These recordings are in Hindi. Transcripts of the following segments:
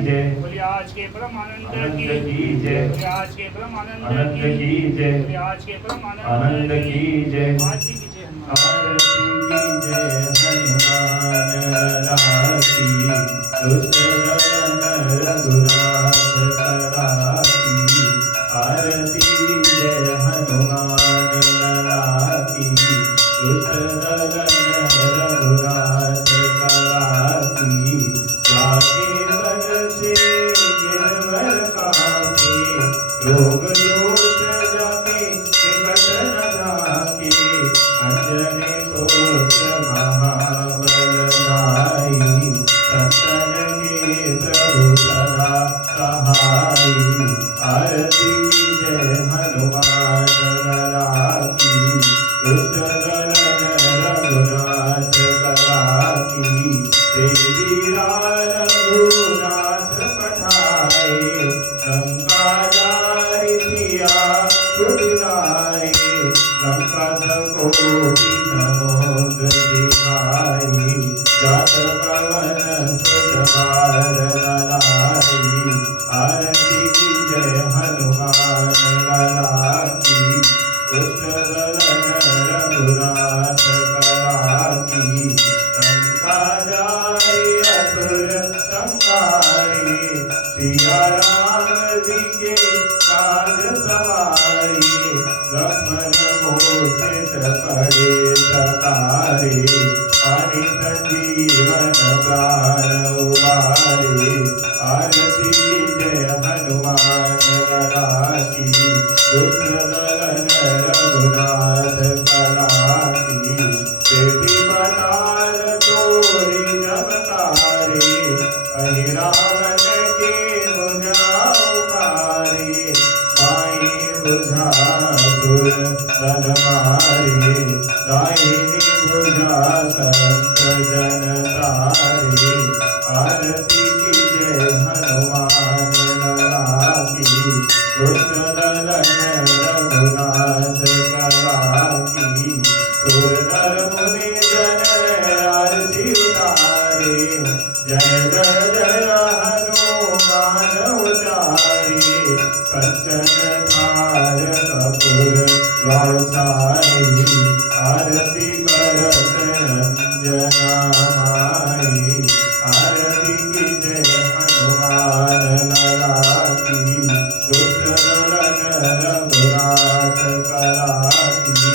जय। बोलिए आज के परमानंद आनंद की की जय। बोलिए आज के परमानंद आनंद की जय। बोलिए आज के परमानंद आनंद की जय। आरती की जय हनुमान। आरती की जय हनुमान राखी, दुष्ट दमन रघुनाथ कराकी। आरती की जय हनुमान राखी, दुष्ट दमन रघुनाथ कराकी। जाके वन से गिरवर काफी, रोग दोष जाके निकट न जाके। अंजनी पुत्र महाबलदाई, संतन के प्रभु सदा सहाई। आरती की जय हनुमान राखी, दुष्ट दमन रघुनाथ कराकी। देवी रघुनाथ पठाए, लंका जारि सिया छुड़ाए। लंका सकोटि समुद्र दिखाई, जात पवन सुत बार लाई। आरती की जय हनुमान राखी, दुष्ट दमन रघुनाथ कराकी। लंका जारि असुर संहारे, सिया राम जी के काज सवारे। लक्ष्मण मूर्छित पड़े सकारे, पानी संजीवन प्राण उबारे। आरती की जय हनुमान राखी, दुष्ट दमन रघुनाथ कराकी। बेटी पताल तोरी चमकारे, कही रावण के बुझा उतारे। माई बुझा सुर सन मारे, दाहिनी बुझा संत जन तारे। आरती की जय हनुमान राखी, दुष्ट दमन रघुनाथ कराकी। सुर नर मुनि जन आरती उतारे, जय जय जय हनुमान उचारे। कंचन थार कपूर गौसाई, आरती करत अंजना माई। आरती की जय हनुमान राखी, दुष्ट दमन रघुनाथ कराकी।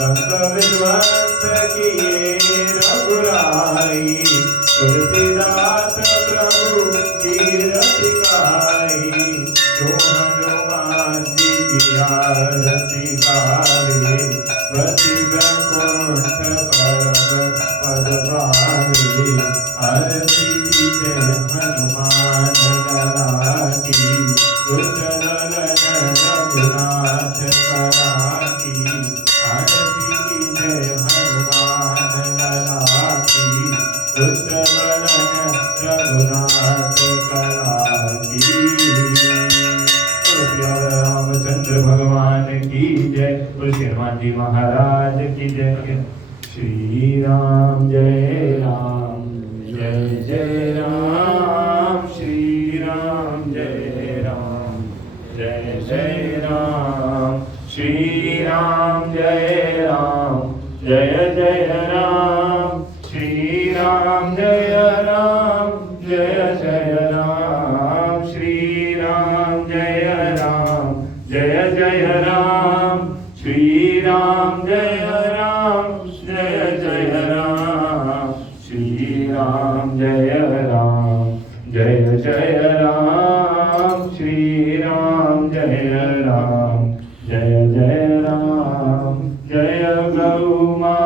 लंक विध्वंस किए रघुराई, तुलसीदास प्रभु कीरति गाई। जो हनुमान जी की आरती गावे, बसी वैकुंठ परम पद पावे। आरती की जय हनुमान राखी, दुष्ट दमन रघुनाथ कराकी। आरती की जय हनुमान राखी, दुष्ट दमन रघुनाथ कराकी। रामचंद्र भगवान की जय। तुलसी हनुमान जी महाराज की जय। श्री राम जय राम, जय जय राम। श्री राम जय राम, जय जय राम। श्री राम जय राम, जय जय राम। श्री राम जय राम, जय जय राम। श्री राम जय राम, जय जय राम। श्री राम जय राम, जय जय राम। श्री राम जय राम, जय जय राम। श्री राम जय राम, जय जय राम। जय गौ माता